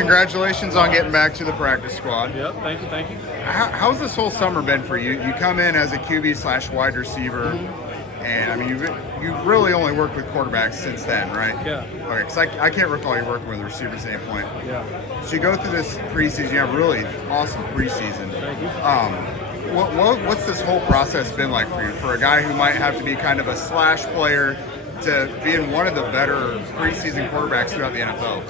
congratulations on getting back to the practice squad. Yep, thank you. How's this whole summer been for you? You come in as a QB/wide receiver, and I mean, you've really only worked with quarterbacks since then, right? Yeah. Okay, because I can't recall you working with a receiver standpoint. Yeah. So you go through this preseason, you have really awesome preseason. Thank you. What's this whole process been like for you? For a guy who might have to be kind of a slash player to being one of the better preseason quarterbacks throughout the NFL?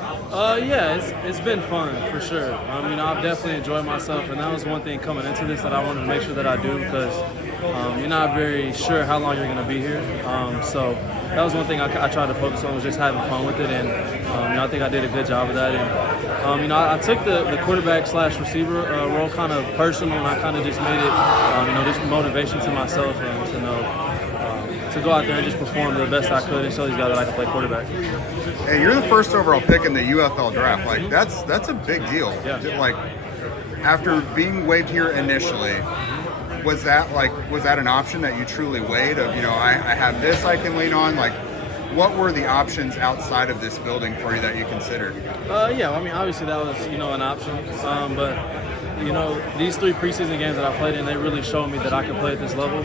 Yeah, it's been fun for sure. I've definitely enjoyed myself, and that was one thing coming into this that I wanted to make sure that I do, because you're not very sure how long you're going to be here. So that was one thing I tried to focus on, was just having fun with it, and I think I did a good job of that. And I took the quarterback/receiver role kind of personal, and I kind of just made it, just motivation to myself to go out there and just perform the best I could and show these guys that I can play quarterback. Hey, you're the first overall pick in the UFL draft. Like that's a big deal. Yeah. Like after being waived here initially, was that an option that you truly weighed? Of I have this I can lean on. Like, what were the options outside of this building for you that you considered? Yeah. Obviously that was an option, but. These 3 preseason games that I played in, they really showed me that I can play at this level.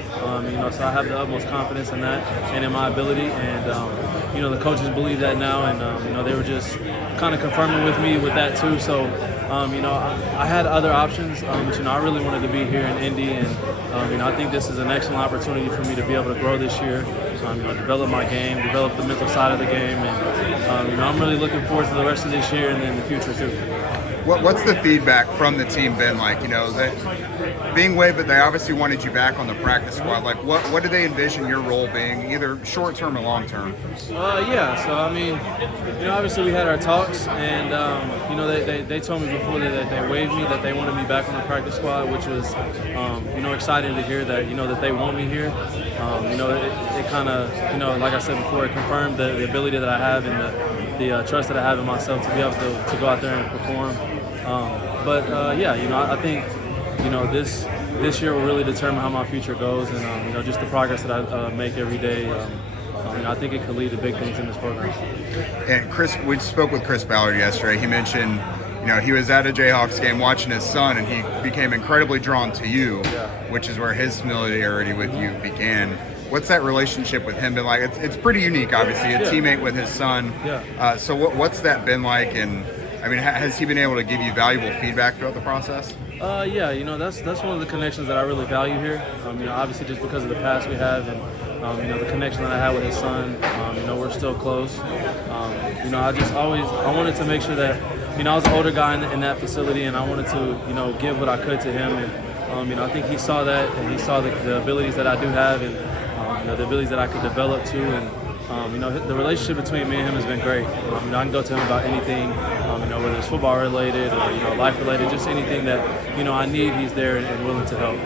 So I have the utmost confidence in that and in my ability. And, the coaches believe that now. And, they were just kind of confirming with me with that too. So, I had other options, but, I really wanted to be here in Indy. And, I think this is an excellent opportunity for me to be able to grow this year, develop my game, develop the mental side of the game. And, I'm really looking forward to the rest of this year and then the future too. What's the feedback from the team been like? That being waived, but they obviously wanted you back on the practice squad. Like, what do they envision your role being, either short term or long term? Yeah. So obviously we had our talks, and they told me before that they waived me, that they wanted me back on the practice squad, which was exciting to hear that that they want me here. It kind of like I said before, it confirmed the ability that I have and the trust that I have in myself to be able to go out there and perform. I think this year will really determine how my future goes, and just the progress that I make every day. I think it could lead to big things in this program. And we spoke with Chris Ballard yesterday. He mentioned, he was at a Jayhawks game watching his son, and he became incredibly drawn to you, which is where his familiarity with you began. What's that relationship with him been like? It's pretty unique, obviously, a teammate with his son. Yeah. So what's that been like? And has he been able to give you valuable feedback throughout the process? Yeah, that's one of the connections that I really value here. Obviously just because of the past we have, and the connection that I had with his son. We're still close. I wanted to make sure that I was an older guy in that facility, and I wanted to give what I could to him. And I think he saw that, and he saw the abilities that I do have, and the abilities that I could develop too. And the relationship between me and him has been great. I can go to him about anything, whether it's football related or life related, just anything that I need. He's there and willing to help. So.